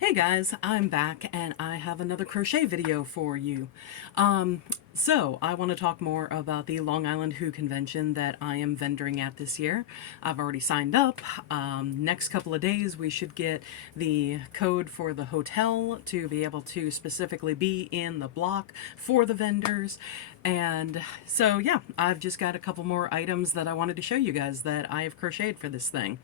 Hey guys, I'm back and I have another crochet video for you. So I want to talk more about the Long Island Who Convention that I am vendoring at this year. I've already signed up. Next couple of days we should get the code for the hotel to be able to specifically be in the block for the vendors. And so yeah, I've just got a couple more items that I wanted to show you guys that I have crocheted for this thing.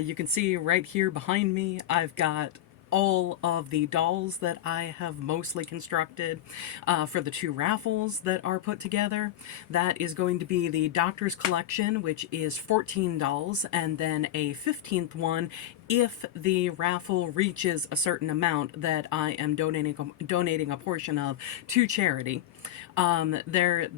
You can see right here behind me, I've got all of the dolls that I have mostly constructed for the two raffles that are put together. That is going to be the Doctor's Collection, which is 14 dolls, and then a 15th one if the raffle reaches a certain amount that I am donating a portion of to charity. The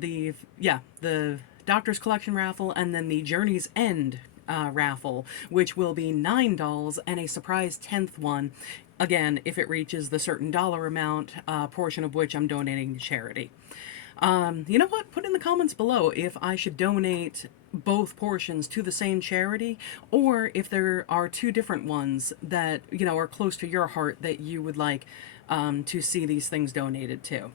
Doctor's Collection raffle, and then the Journey's End raffle, which will be 9 dolls and a surprise 10th one, again, if it reaches the certain dollar amount, portion of which I'm donating to charity. You know what? Put in the comments below if I should donate both portions to the same charity, or if there are two different ones that, are close to your heart that you would like to see these things donated to.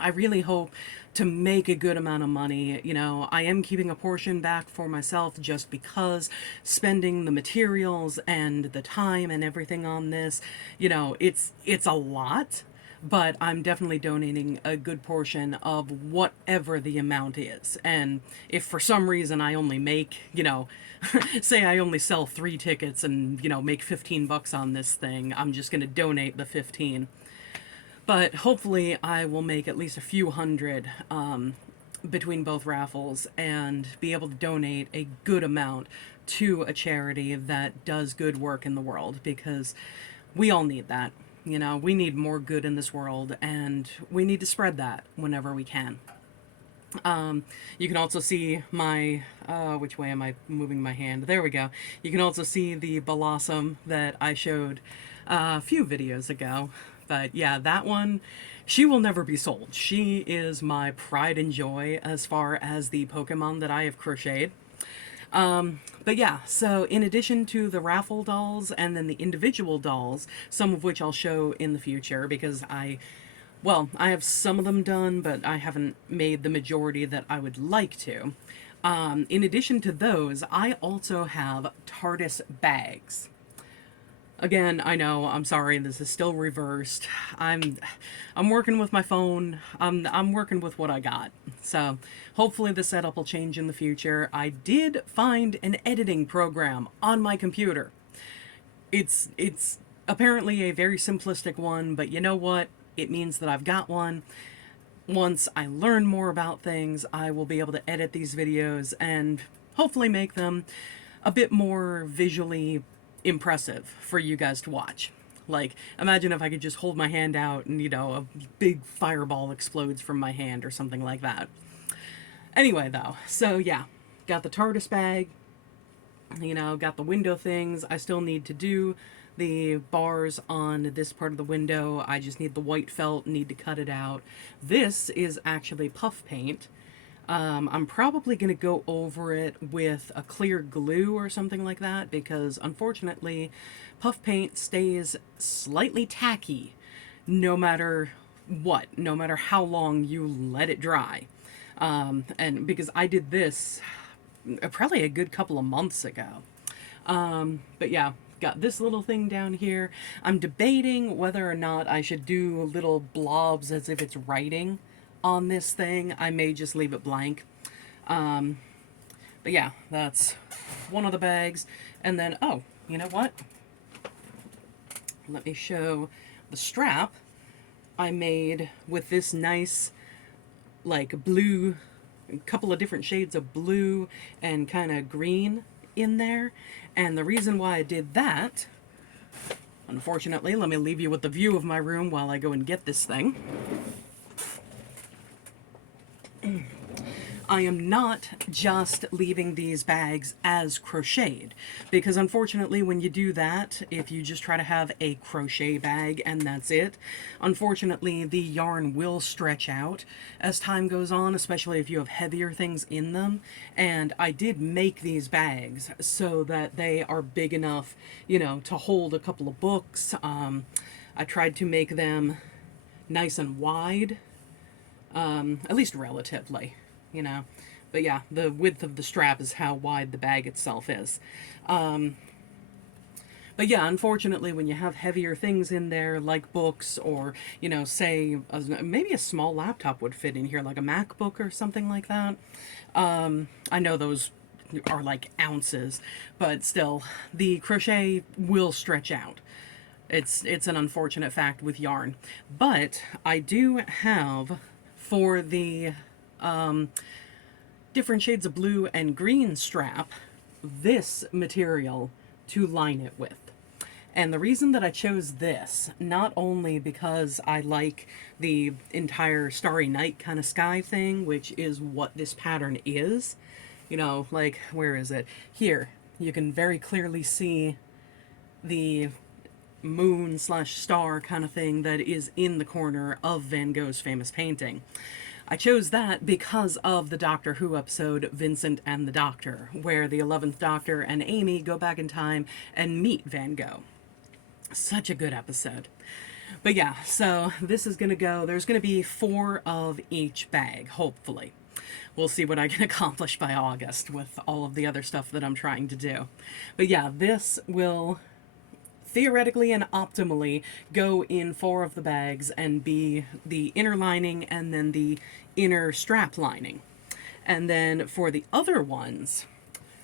I really hope to make a good amount of money. I am keeping a portion back for myself just because spending the materials and the time and everything on this, it's a lot, but I'm definitely donating a good portion of whatever the amount is. And if for some reason I only make, say I only sell 3 tickets and, make 15 bucks on this thing, I'm just going to donate the 15. But hopefully I will make at least a few hundred between both raffles and be able to donate a good amount to a charity that does good work in the world, because we all need that. We need more good in this world, and we need to spread that whenever we can. You can also see my, which way am I moving my hand? There we go. You can also see the Blossom that I showed a few videos ago. But yeah, that one, she will never be sold. She is my pride and joy as far as the Pokemon that I have crocheted. But yeah, so in addition to the raffle dolls and then the individual dolls, some of which I'll show in the future because I have some of them done, but I haven't made the majority that I would like to. In addition to those, I also have Tardis bags. Again, I know, I'm sorry, this is still reversed. I'm working with my phone. I'm working with what I got. So hopefully the setup will change in the future. I did find an editing program on my computer. It's apparently a very simplistic one, but you know what? It means that I've got one. Once I learn more about things, I will be able to edit these videos and hopefully make them a bit more visually impressive for you guys to watch. Like, imagine if I could just hold my hand out and, a big fireball explodes from my hand or something like that. Anyway, though, so yeah, got the Tardis bag, got the window things. I still need to do the bars on this part of the window. I just need the white felt, need to cut it out. This is actually puff paint. I'm probably going to go over it with a clear glue or something like that, because unfortunately puff paint stays slightly tacky no matter what, no matter how long you let it dry. And because I did this probably a good couple of months ago. But yeah, got this little thing down here. I'm debating whether or not I should do little blobs as if it's writing on this thing. I may just leave it blank. But yeah, that's one of the bags. And then, oh, you know what? Let me show the strap I made with this nice, like, blue, a couple of different shades of blue and kind of green in there. And the reason why I did that, unfortunately, let me leave you with the view of my room while I go and get this thing. I am not just leaving these bags as crocheted, because unfortunately when you do that, if you just try to have a crochet bag and that's it, unfortunately the yarn will stretch out as time goes on, especially if you have heavier things in them. And I did make these bags so that they are big enough, you know, to hold a couple of books. I tried to make them nice and wide, at least relatively, you know. But yeah, the width of the strap is how wide the bag itself is. But yeah, unfortunately, when you have heavier things in there, like books, or, you know, say, maybe a small laptop would fit in here, like a MacBook or something like that. I know those are like ounces, but still, the crochet will stretch out. It's an unfortunate fact with yarn. But I do have, for the different shades of blue and green strap, this material to line it with. And the reason that I chose this, not only because I like the entire Starry Night kind of sky thing, which is what this pattern is, you know, like, where is it? Here, you can very clearly see the moon slash star kind of thing that is in the corner of Van Gogh's famous painting. I chose that because of the Doctor Who episode Vincent and the Doctor, where the 11th Doctor and Amy go back in time and meet Van Gogh. Such a good episode. But yeah, so this is going to go, there's going to be 4 of each bag, hopefully. We'll see what I can accomplish by August with all of the other stuff that I'm trying to do. But yeah, this will theoretically and optimally go in 4 of the bags and be the inner lining and then the inner strap lining. And then for the other ones,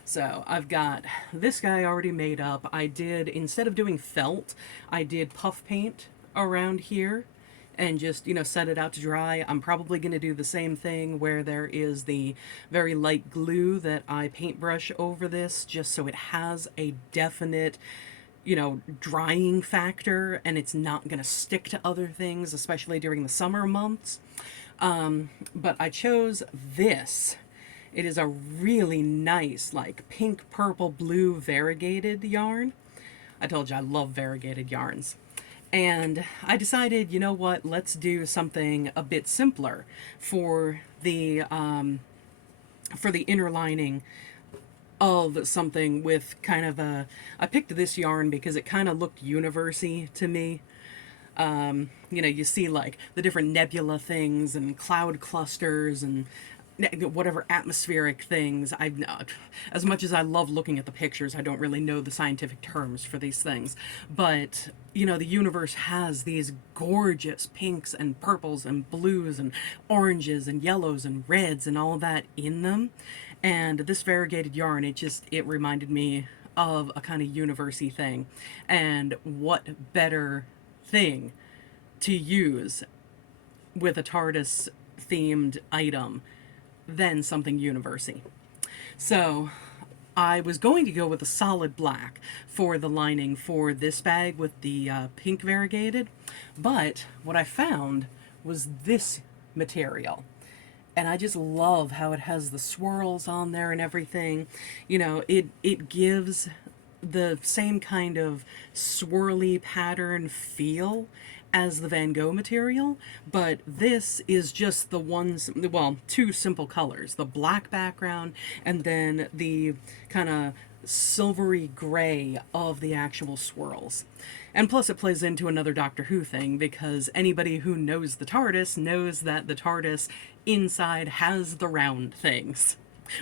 so I've got this guy already made up. I did, instead of doing felt, I did puff paint around here and just, you know, set it out to dry. I'm probably going to do the same thing where there is the very light glue that I paintbrush over this, just so it has a definite, you know, drying factor and it's not going to stick to other things, especially during the summer months. But I chose this. It is a really nice, like, pink, purple, blue variegated yarn. I told you I love variegated yarns. And I decided, you know what, let's do something a bit simpler for the inner lining of something with kind of a... I picked this yarn because it kind of looked university to me. You know, you see like the different nebula things and cloud clusters and whatever atmospheric things. As much as I love looking at the pictures, I don't really know the scientific terms for these things. But, you know, the universe has these gorgeous pinks and purples and blues and oranges and yellows and reds and all that in them. And this variegated yarn, it reminded me of a kind of university thing. And what better thing to use with a Tardis themed item than something university. So I was going to go with a solid black for the lining for this bag with the pink variegated, but what I found was this material. And I just love how it has the swirls on there and everything. You know, it gives the same kind of swirly pattern feel as the Van Gogh material, but this is just the ones, well, 2 simple colors, the black background and then the kind of silvery gray of the actual swirls. And plus it plays into another Doctor Who thing, because anybody who knows the TARDIS knows that the TARDIS inside has the round things.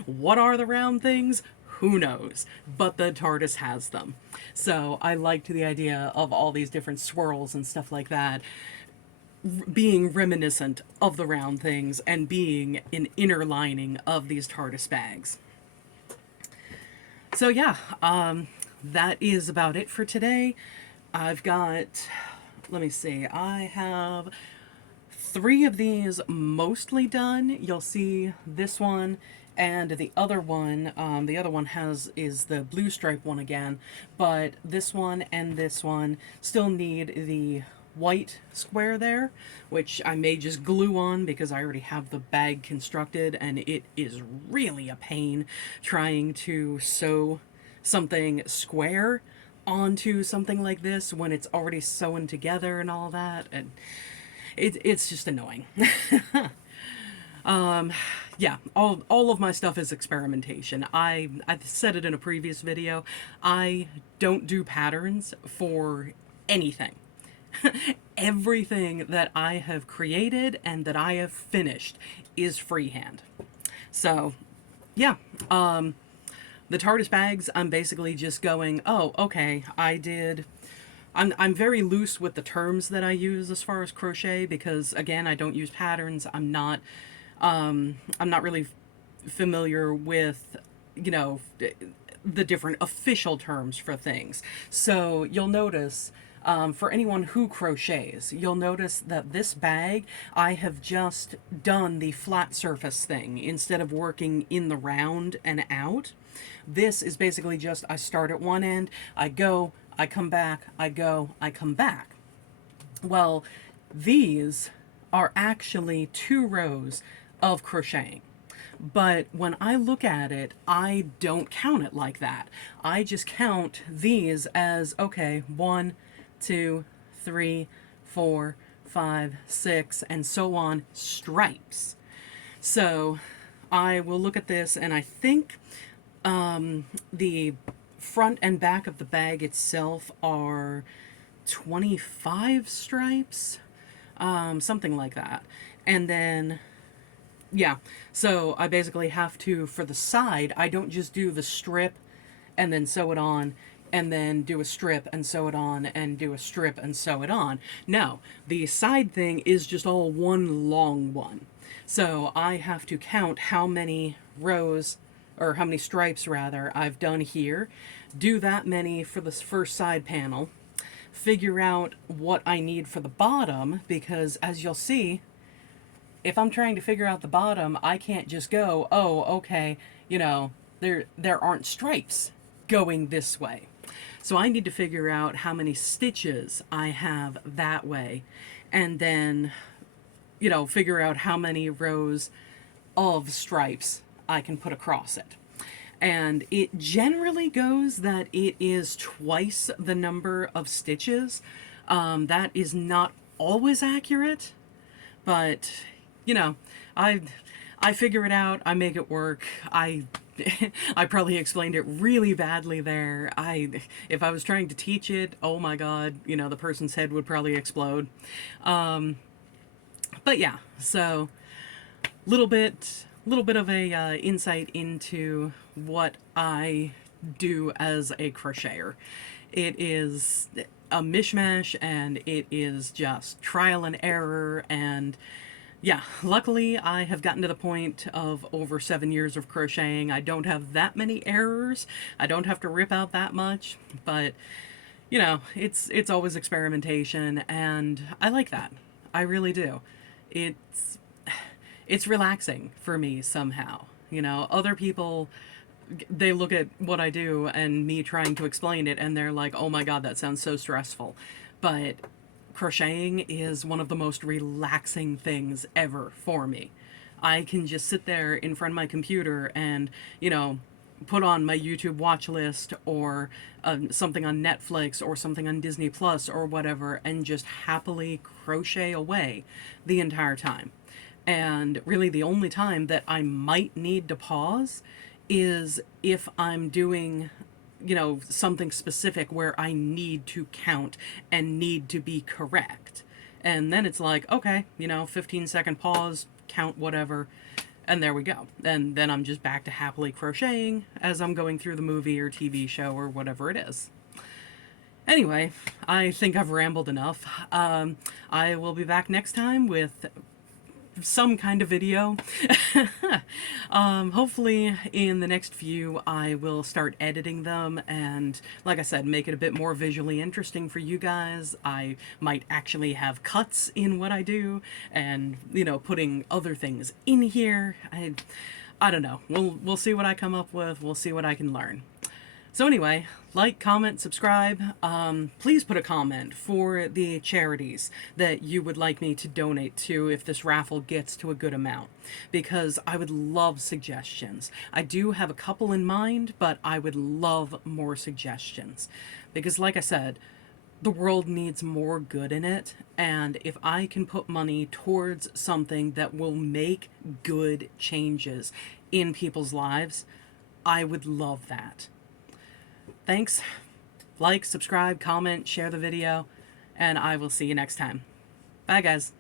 What are the round things? Who knows? But the TARDIS has them. So I liked the idea of all these different swirls and stuff like that being reminiscent of the round things and being an inner lining of these TARDIS bags. So yeah, that is about it for today. I've got, let me see, I have 3 of these mostly done. You'll see this one and the other one is the blue stripe one again, but this one and this one still need the white square there, which I may just glue on because I already have the bag constructed, and it is really a pain trying to sew something square onto something like this when it's already sewn together and all that, and it's just annoying. Yeah, all of my stuff is experimentation. I've said it in a previous video. I don't do patterns for anything. Everything that I have created and that I have finished is freehand. So, yeah, the Tardis bags, I'm basically just going, oh, okay, I'm very loose with the terms that I use as far as crochet because, again, I don't use patterns. I'm not really familiar with, you know, the different official terms for things. So you'll notice, for anyone who crochets, you'll notice that this bag, I have just done the flat surface thing instead of working in the round and out. This is basically just, I start at one end, I go, I come back, I go, I come back. Well, these are actually 2 rows of crocheting. But when I look at it, I don't count it like that. I just count these as, okay, 1, 2, 3, 4, 5, 6, and so on, stripes. So I will look at this, and I think the front and back of the bag itself are 25 stripes, something like that. And then, yeah, so I basically have to, for the side, I don't just do the strip and then sew it on, and then do a strip and sew it on, and do a strip and sew it on. No, the side thing is just all one long one. So I have to count how many rows, or how many stripes rather, I've done here, do that many for this first side panel, figure out what I need for the bottom, because as you'll see, if I'm trying to figure out the bottom, I can't just go, oh, okay, you know, there aren't stripes going this way. So I need to figure out how many stitches I have that way, and then, you know, figure out how many rows of stripes I can put across it. And it generally goes that it is twice the number of stitches. That is not always accurate, but you know, I figure it out, I make it work. I probably explained it really badly there. If I was trying to teach it, oh my god, you know, the person's head would probably explode. But yeah, so little bit of a insight into what I do as a crocheter. It is a mishmash, and it is just trial and error, and yeah, luckily I have gotten to the point of over 7 years of crocheting. I don't have that many errors. I don't have to rip out that much, but you know, it's always experimentation, and I like that. I really do. It's relaxing for me somehow. You know, other people, they look at what I do and me trying to explain it, and they're like, oh my god, that sounds so stressful. But crocheting is one of the most relaxing things ever for me. I can just sit there in front of my computer and, you know, put on my YouTube watch list, or something on Netflix, or something on Disney Plus, or whatever, and just happily crochet away the entire time. And really the only time that I might need to pause is if I'm doing, you know, something specific where I need to count and need to be correct. And then it's like, okay, you know, 15-second pause, count whatever, and there we go. And then I'm just back to happily crocheting as I'm going through the movie or TV show or whatever it is. Anyway, I think I've rambled enough. I will be back next time with some kind of video. Hopefully in the next few I will start editing them, and like I said, make it a bit more visually interesting for you guys. I might actually have cuts in what I do, and you know, putting other things in here. I don't know. We'll see what I come up with. We'll see what I can learn. So anyway, like, comment, subscribe. Please put a comment for the charities that you would like me to donate to if this raffle gets to a good amount, because I would love suggestions. I do have a couple in mind, but I would love more suggestions, because like I said, the world needs more good in it, and if I can put money towards something that will make good changes in people's lives, I would love that. Thanks. Like, subscribe, comment, share the video, and I will see you next time. Bye, guys.